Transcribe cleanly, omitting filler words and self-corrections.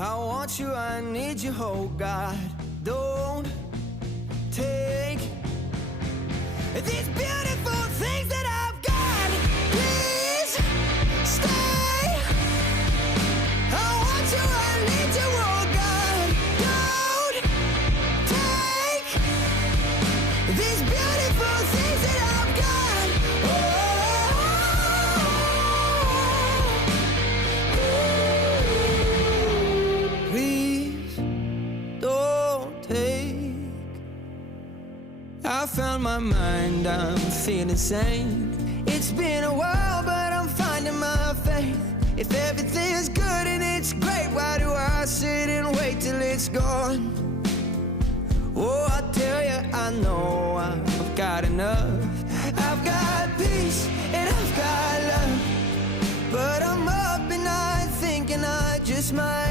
I want you, I need you, oh God. Don't take these beautiful things that I've got. Please stay. I want you, I need you, oh God. Don't take these beautiful things that I've got. Please don't take. I found my mind, I'm feeling sane. It's been a while, but I'm finding my faith. If everything's good and it's great, why do I sit and wait till it's gone? Oh, I tell you, I know I've got enough. I've got peace and I've got love, but I'm up at night thinking I just might